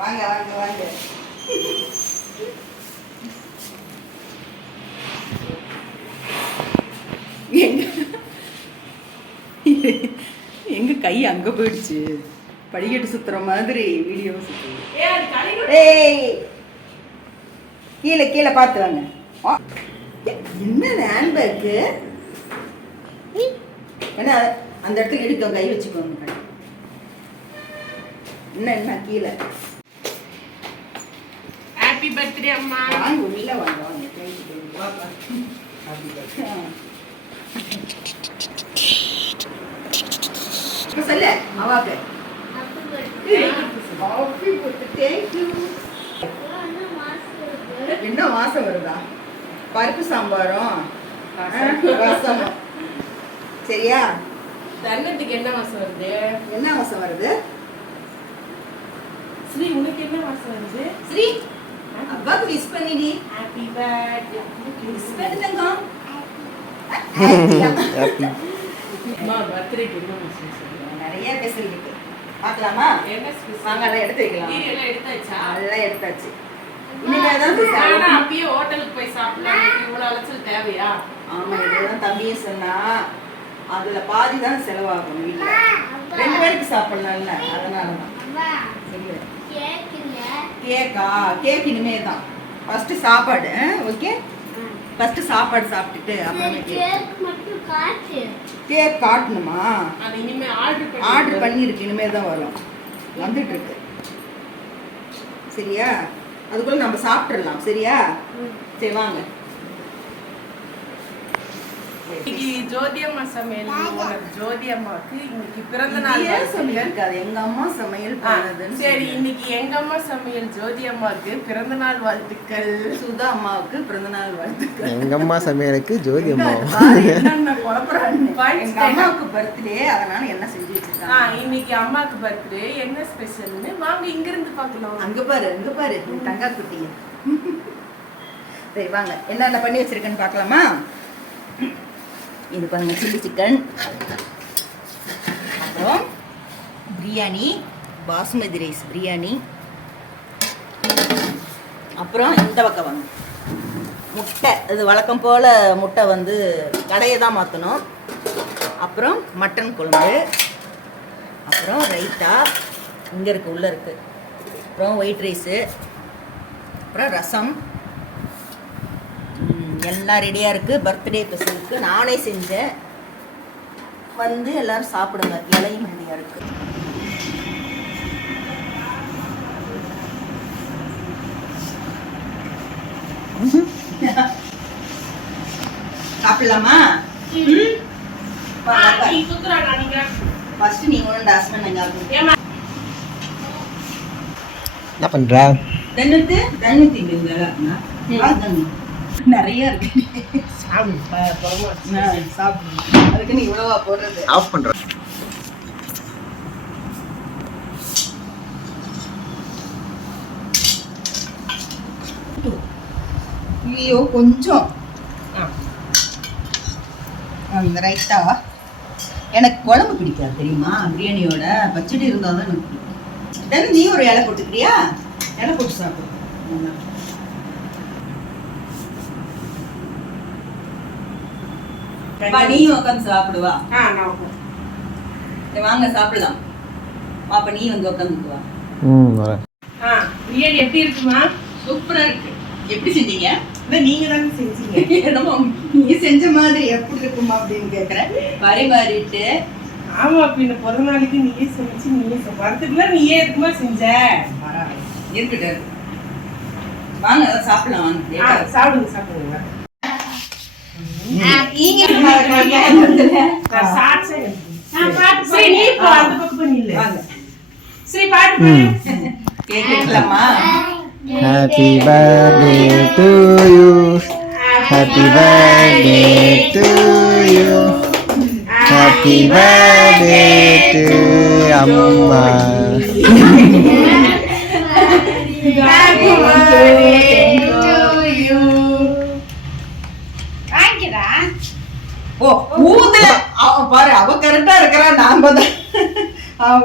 வாங்க வாங்க வாங்க. எங்க எங்க கை அங்க போயிடுச்சு. படிக்கட்டு சுத்துற மாதிரி வீடியோ ஏய் கீழே கீழே பார்த்து வாங்க. என்ன ஹேண்ட்பேக்கு ஏன்னா அந்த இடத்துல எடுத்தோம் கை வச்சுக்கோங்க என்ன என்ன கீழே? ஹாப்பி பர்த்டே அம்மா வாங்க உள்ள வாங்க சொல்லு அவாக்கு. என்ன வாசம் வருதா? பருப்பு சாம்பாரும் ரசமும் சரியா? தன்னத்துக்கு என்ன வாசம் வருது? என்ன வாசம் வருது? ஸ்ரீ உனக்கு என்ன வாசம் வருது? ஸ்ரீ அப்பாவுக்கு விஷ் பண்ணிடி ஹாப்பி பர்த்டே விஷ் பண்ணி தங்கம் அம்மா பர்த்டேக்கு என்ன சொல்லுங்க நிறைய ஸ்பெஷல் இருக்கு பார்க்கலாமா என்ன ஸ்பெஷல் வாங்க அதை எடுத்து வைக்கலாம் எல்லாம் எடுத்தாச்சா அதெல்லாம் எடுத்தாச்சு இனிமே தான் special. ஆனா அப்பயே ஹோட்டலுக்கு போய் சாப்பிடலாம் இவ்வளவு அலைச்சல் தேவையா ஆமா இதுதான் தம்பியும் சொன்னா அதுல பாதி தான் செலவாகும் வீட்டுல ரெண்டு பேருக்கு சாப்பிடலாம்ல அதனால தான் சரியா கேக்கா கேக் இனிமே தான் ஃபர்ஸ்ட் சாப்பாடு ஓகே ஃபர்ஸ்ட் சாப்பாடு சாப்பிட்டுட்டு அப்புறமே கேக் காட்டணுமா? அது இனிமே ஆர்டர் பண்ணி ஆர்டர் பண்ணியிருக்கு இனிமே தான் வரும். வந்துட்டு இருக்கு சரியா? அதுக்குள்ள நம்ம சாப்பிட்டுறலாம் சரியா? சரி வாங்க. இன்னைக்கு ஜோதி அம்மா சமையல் ஜோதி அம்மாவுக்கு இன்னைக்கு பிறந்த நாள். சொல்லியிருக்காது எங்க அம்மா சமையல் பண்ணதுன்னு சரி. இன்னைக்கு எங்க அம்மா சமையல் ஜோதி அம்மாவுக்கு பிறந்த நாள் வாழ்த்துக்கள். சுதா அம்மாவுக்கு பிறந்தநாள் வாழ்த்துக்கள். எங்க அம்மா சமையலுக்கு ஜோதி அம்மா எங்க. அம்மாவுக்கு பர்த்டே அதனால என்ன செஞ்சு வச்சிருக்காங்க? இன்னைக்கு அம்மாக்கு பர்த்டே என்ன ஸ்பெஷல்னு வாங்க இங்க இருந்து பார்க்கலாம். அங்க பாரு அங்க பாரு தங்கா குட்டிய சரி வாங்க. என்னென்ன பண்ணி வச்சிருக்கேன்னு பார்க்கலாமா? இது பாருங்க சில்லி சிக்கன். அப்புறம் பிரியாணி பாசுமதி ரைஸ் பிரியாணி. அப்புறம் இந்த பக்கம் வாங்க. முட்டை இது வழக்கம் போல் முட்டை வந்து கடையை தான் மாற்றணும் அப்புறம் மட்டன் குழம்பு. அப்புறம் ரைத்தா இங்கே இருக்குது உள்ளே இருக்குது அப்புறம் ஒயிட் ரைஸு அப்புறம் ரசம். எல்லாம் ரெடியாக இருக்குது பர்த்டே ஸ்பெஷலுக்கு நானே செஞ்சேன் வந்து எல்லாரும் சாப்பிடுங்க. இலையும் ரெடியாக இருக்குது சாப்பிடலாமா? ஃபர்ஸ்ட் நீங்க ஒன்று டாஸ்மெண்ட் எங்க என்ன பண்ற? தண்ணுத்து தண்ணுத்தி நிறைய இருக்கு. நான் சாப்பிடுங்க அதுக்கு நீ இவ்வளவா போடுறது. ஆஃப் பண்ற. ஐயோ கொஞ்சம். அந்த ரைத்தா. எனக்கு குழம்பு பிடிக்காது தெரியுமா? பிரியாணியோட பச்சடி இருந்தால் தான் எனக்கு பிடிக்கும். நீ ஒரு இலை போட்டுக்கிறியா? இலை போட்டு சாப்பிடு நல்லா. வா, நீயும் உட்காந்து சாப்பிடுவா? சரி, வாங்க சாப்பிடலாம். அப்ப நீ வந்து உட்காந்துக்கு வா. ம் வரேன். பிரியாணி எப்படி இருக்குமா? சூப்பரா இருக்கு. எப்படி செஞ்சீங்க? இதை நீங்க தானே செஞ்சீங்க. என்னமோ நீ செஞ்ச மாதிரி எப்படி இருக்குமா அப்படின்னு கேக்குறேன். பரிமாறிட்டு ஆமா பின்ன பிறந்த நாளைக்கு நீயே சமைச்சு நீயே வரத்துக்குலாம் நீயே இருக்குமா செஞ்ச? இருக்கட்டும் வாங்க சாப்பிடலாம் வாங்க. சாப்பிடுங்க சாப்பிடுங்க நீங்க வாங்க. நான் சாட்சே சரி நீ இப்போ அந்த பக்கம் நில்லு வாங்க. சரி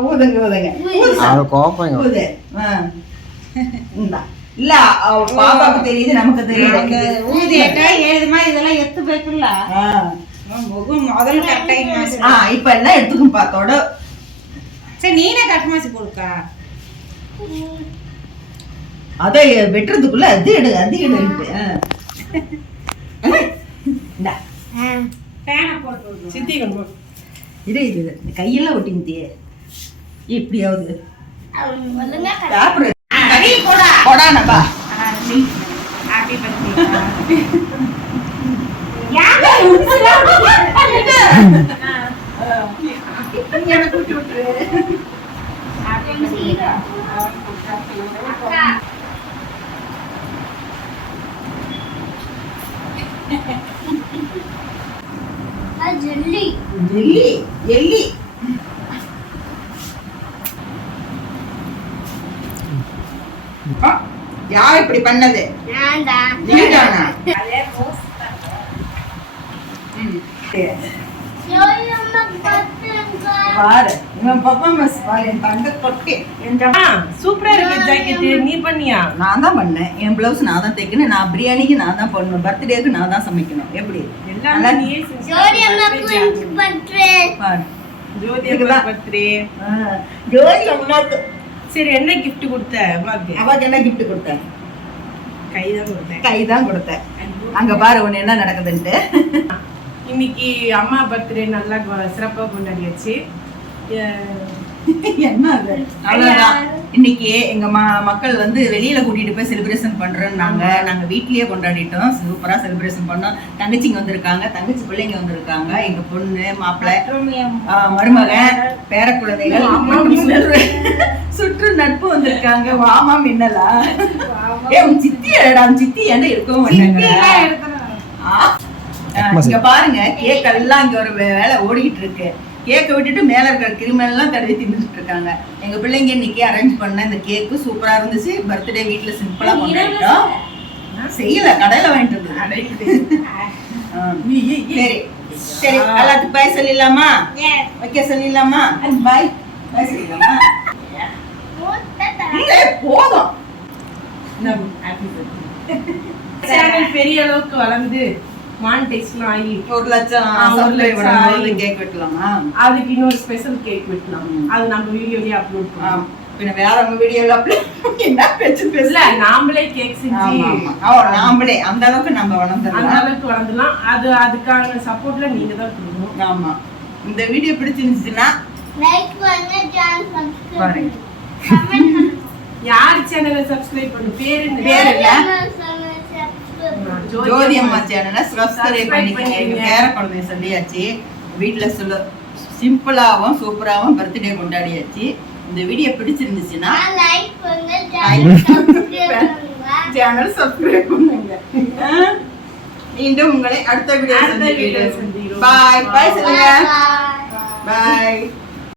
ஊதுங்க ஊதுங்க. ஊது. அவன் கோப்பங்க ஊது. இல்ல பாப்பாக்கு தெரியுது நமக்கு தெரியல ஊதியட்டா ஏழுமா இதெல்லாம் எத்து ஆ. முகம் முதல்ல கரெக்டாகி ஆ, இப்ப எல்லாம் எடுத்துக்கும் பார்த்தோட சரி நீனே கட் மாசி கொடுக்கா. அதை வெட்டுறதுக்குள்ள அது எடு அது எடு இந்தா. பேனை போட்டு. சித்தி கொண்டு. இரு இரு. கையெல்லாம் ஒட்டிங்கிட்டியே எப்படியாவது. சாப்பிடு. கறி போடா கொடானப்பா ஹாப்பி பர்த்டே எல்லி எல்லி ஆ, யார் இப்படி பண்ணது? நீதானா? சூப்பரா இருக்கு ஜாக்கெட் நீ பண்ணியா? நான் தான் பண்ணேன். என் பிளவுஸ் நான் தான் தைக்கணும். நான் பிரியாணிக்கு நான் தான் பண்ணணும் பர்த்டேக்கு நான் தான் சமைக்கணும். எப்படி? எல்லாம் நீயே செஞ்சு பாரு ஜோதி இதுக்குதான். பர்த்டே ஆ, ஜோதி அம்மாக்கு சரி என்ன gift கொடுத்த அம்மாக்கு அவக்கு என்ன gift கொடுத்தேன் கைதான் கொடுத்தேன். கை தான் கொடுத்தேன். அங்க பாரு உன்ன என்ன நடக்குதுன்ட்டு. இன்னைக்கு அம்மா பர்த்டே நல்லா கொ- சிறப்பா கொண்டாடியாச்சு. என்ன அது அவ்வளவுதான். இன்னைக்கு எங்க ம மக்கள் வந்து வெளியில கூட்டிட்டு போய் செலிப்ரேஷன் பண்றோம்னாங்க நாங்க வீட்லயே கொண்டாடிட்டோம். சூப்பரா செலிப்ரேஷன் பண்ணோம். தங்கச்சிங்க வந்திருக்காங்க. தங்கச்சி பிள்ளைங்க வந்திருக்காங்க. எங்க பொண்ணு மாப்பிள்ளை மருமகன் பேர குழந்தைகள் சுற்று நட்பு வந்திருக்காங்க. வாமா மின்னலா. ஏ உன் சித்தி உன் சித்தி ஏன்டா இருக்கவும் மாட்டாங்க இங்க பாருங்க. கேக் எல்லாம் இங்க ஒரு வேலை ஓடிக்கிட்டு இருக்கு. கேக்கை விட்டுட்டு மேல இருக்கிற கிருமி எல்லாம் தடவி தின்னுட்டு இருக்காங்க. எங்க பிள்ளைங்க இன்னைக்கு அரேஞ்ச் பண்ண இந்த கேக்கு சூப்பரா இருந்துச்சு. பர்த்டே வீட்ல சிம்பிளா கொண்டாடிட்டோம். செய்யல கடையில வாங்கிட்டு ஆ, சரி சரி எல்லாத்துக்கும் பாய் சொல்லிடலாமா? வைக்க சொல்லிடலாமா? பாய் பாய் சொல்லிடலாமா? போதும். சேனல் பெரிய அளவுக்கு வளர்ந்து மானிட்டைஸ்லாம் ஆகி ஒரு லட்சம் ஒரு. கேக் வெட்டலாமா? அதுக்கு இன்னொரு ஸ்பெஷல் கேக் வெட்டலாம். அது நம்ம வீடியோலயே அப்லோட் ஆ, பண்ணலாம் பின்ன வேற உங்க வீடியோல என்ன பேச்சு பேசல நாமளே கேக் செஞ்சு நாமளே. அந்த அளவுக்கு நம்ம அந்த வளர்ந்துடலாம் அளவுக்கு வளர்ந்துலாம் அது அதுக்கான சப்போர்ட்ல நீங்க தான் கொடுக்கணும். ஆமா. இந்த வீடியோ பிடிச்சிருந்துச்சுன்னா பாருங்க. யார் சேனலை சப்ஸ்கிரைப் பண்ணு? பேரு என்ன? பேரு என்ன? ஜோதி அம்மா. சேனலை சப்ஸ்கிரைப் பண்ணிக்கங்க எங்க பண்ணிக்கங்க. பேர குழந்தை சொல்லியாச்சு வீட்டுல சொல்ல சிம்பிளாவும் சூப்பராவும் பர்த்டே கொண்டாடியாச்சு இந்த வீடியோ பிடிச்சிருந்துச்சுன்னா சேனல் சப்ஸ்கிரைப் பண்ணுங்க? மீண்டும் உங்களை அடுத்த வீடியோ சந்திக்கிறேன். பாய் பாய் சொல்லுங்க. பாய்